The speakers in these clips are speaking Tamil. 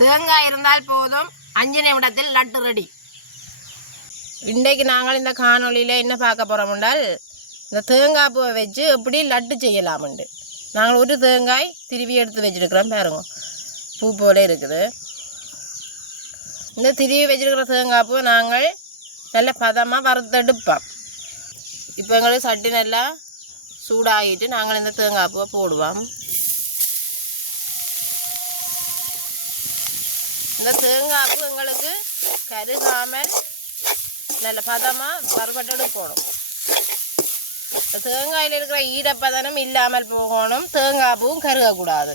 தேங்காய் இருந்தால் போதும் அஞ்சு நிமிடத்தில் லட்டு ரெடி. இன்றைக்கு நாங்கள் இந்த காணொலியில் என்ன பார்க்க போகிறோம் என்றால் இந்த தேங்காய் பூவை வச்சு எப்படி லட்டு செய்யலாமுண்டு நாங்கள் ஒரு தேங்காய் திருவி எடுத்து வச்சிருக்கிறோம் பாருங்க. பூ போல இருக்குது. இந்த திருவி வச்சுருக்கிற தேங்காய் பூவை நாங்கள் நல்ல பதமாக வறுத்தெடுப்போம். இப்போ எங்களுக்கு சட்டி நல்லா சூடாகிட்டு நாங்கள் இந்த தேங்காய் பூவை போடுவோம். இந்த தேங்காய் எங்களுக்கு கருகாமல் நல்ல பதமாக வறுபட்டு எடுக்கணும் இந்த தேங்காயில் இருக்கிற ஈரப்பதனம் இல்லாமல் போகணும். தேங்காய் பூவும் கருகக்கூடாது.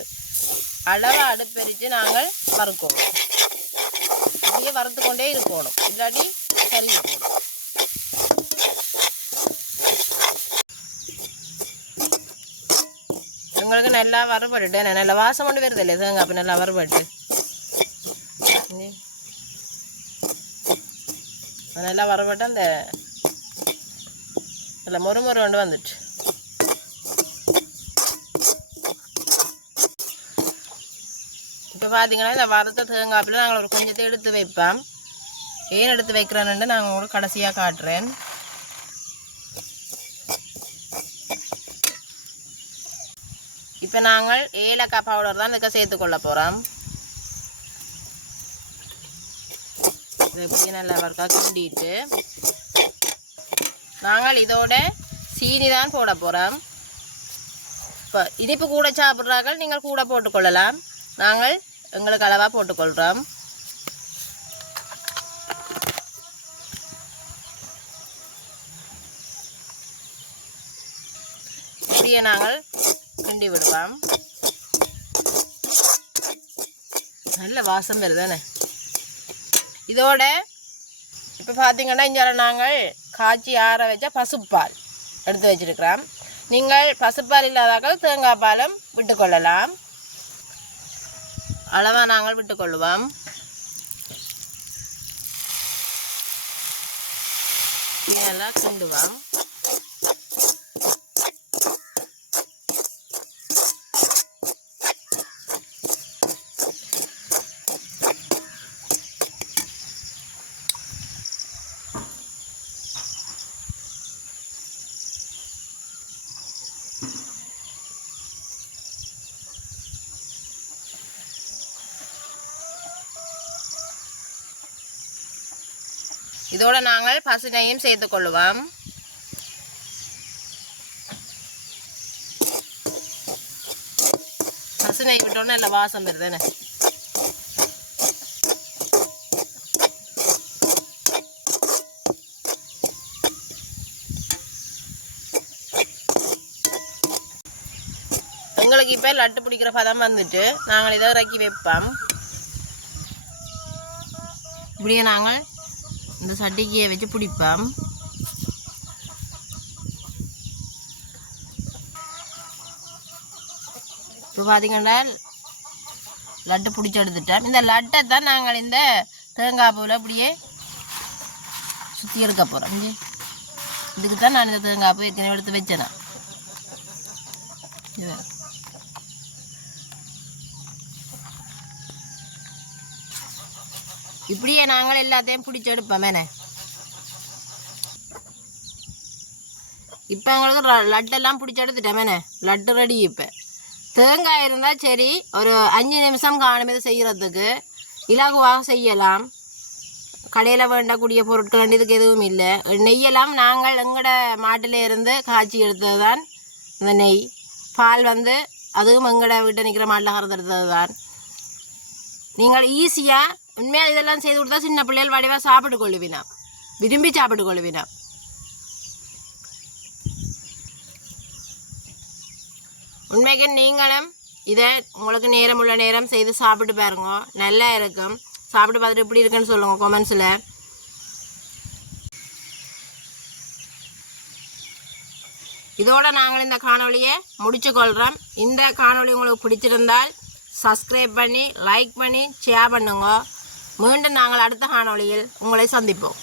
அளவு அடுப்பெரித்து நாங்கள் வறுக்கணும். அப்படியே வறுத்து கொண்டே இருக்கணும். இல்லாட்டி கருகி போகணும் உங்களுக்கு நல்லா வறுபட்டு நல்லா வாசம் கொண்டு வருது இல்லை தேங்காய் நல்லா வறுபட்டு. நல்லா வரப்பட்ட அந்த இல்லை மொறு மொறு கொண்டு வந்துட்டு இப்போ பார்த்தீங்கன்னா இந்த வறுத்த தேங்காப்பில் நாங்கள் ஒரு கொஞ்சத்தை எடுத்து வைப்போம் ஏன் எடுத்து வைக்கிறேன்னு நாங்கள் உங்களுக்கு கடைசியாக காட்டுறேன் இப்போ நாங்கள் ஏலக்காய் பவுடர் தான் இதுக்கு சேர்த்துக்கொள்ள போகிறோம் இதை இப்படியே நல்லா வறுக்கா கிண்டிட்டு நாங்கள் இதோட சீனி தான் போட போகிறோம் இப்போ இனிப்பு கூட சாப்பிட்றார்கள் நீங்கள் கூட போட்டுக்கொள்ளலாம். நாங்கள் எங்களுக்கு அளவாக போட்டுக்கொள்கிறோம் இப்படியே நாங்கள் கிண்டி விடுவோம். நல்ல வாசம் வருதானே? இதோட இப்போ பார்த்தீங்கன்னா இங்கே நாங்கள் காய்ச்சி ஆற வச்ச பசுப்பால் எடுத்து வச்சிருக்கிறோம். நீங்கள் பசுப்பால் இல்லாதாக்கள் தேங்காய் பாலும் விட்டுக்கொள்ளலாம் அளவாக நாங்கள் விட்டுக்கொள்ளுவோம் இதெல்லாம் கிண்டுவோம். இதோட நாங்கள் பசுனையும் சேர்த்து கொள்ளுவோம். பசுனை விட்டோன்னே இல்லை வாசம் வருதுன்னு. எங்களுக்கு இப்போ லட்டு பிடிக்கிற பதம் வந்துட்டு நாங்கள் இதை இறக்கி வைப்போம். இப்படியே நாங்கள் சட்டிக்கையை சட்டிக்கியை வச்சு பிடிப்போம் இப்போ பார்த்தீங்கன்னா லட்டு பிடிச்சி எடுத்துட்டோம் இந்த லட்டை தான் நாங்கள் இந்த தேங்காய் பூவில் அப்படியே சுற்றி எடுக்க போகிறோம் இதுக்கு தான் நான் இந்த தேங்காய் பூ ஏற்கனவே எடுத்து வச்சேன். இப்படியே நாங்கள் எல்லாத்தையும் பிடிச்சி எடுப்போம் இப்போ எங்களுக்கு லட்டெல்லாம் பிடிச்சி எடுத்துட்டேன் மேனே லட்டு ரெடி இப்போ. தேங்காய் இருந்தால் சரி ஒரு அஞ்சு நிமிஷம் காணுமே செய்கிறதுக்கு இலகுவாக செய்யலாம். கடையில் வேண்டக்கூடிய பொருட்கள் வேண்டியதுக்கு எதுவும் இல்லை. நெய்யெல்லாம் நாங்கள் எங்களோட மாட்டில் இருந்து காய்ச்சி எடுத்தது தான் இந்த நெய். பால் வந்து அதுவும் எங்களோட வீட்டை நிற்கிற மாட்டில் கறந்தெடுத்தது தான் நீங்கள் ஈஸியாக உண்மையாக இதெல்லாம் செய்து கொடுத்தா சின்ன பிள்ளைகள் வடிவாக சாப்பிட்டு கொள்ளுவினா. விரும்பி சாப்பிட்டு கொள்ளுவினா. உண்மைக்கு நீங்களும் இதை உங்களுக்கு நேரம் உள்ள நேரம் செய்து சாப்பிட்டு பாருங்க. நல்லா இருக்கும். சாப்பிட்டு பார்த்துட்டு எப்படி இருக்குன்னு சொல்லுங்கள் கொமெண்ட்ஸில் இதோட நாங்கள் இந்த காணொளியை முடிச்சு கொள்கிறோம் இந்த காணொளி உங்களுக்கு பிடிச்சிருந்தால் சப்ஸ்கிரைப் பண்ணி லைக் பண்ணி ஷேர் பண்ணுங்க. மீண்டும் நாங்கள் அடுத்த காணொளியில் உங்களை சந்திப்போம்.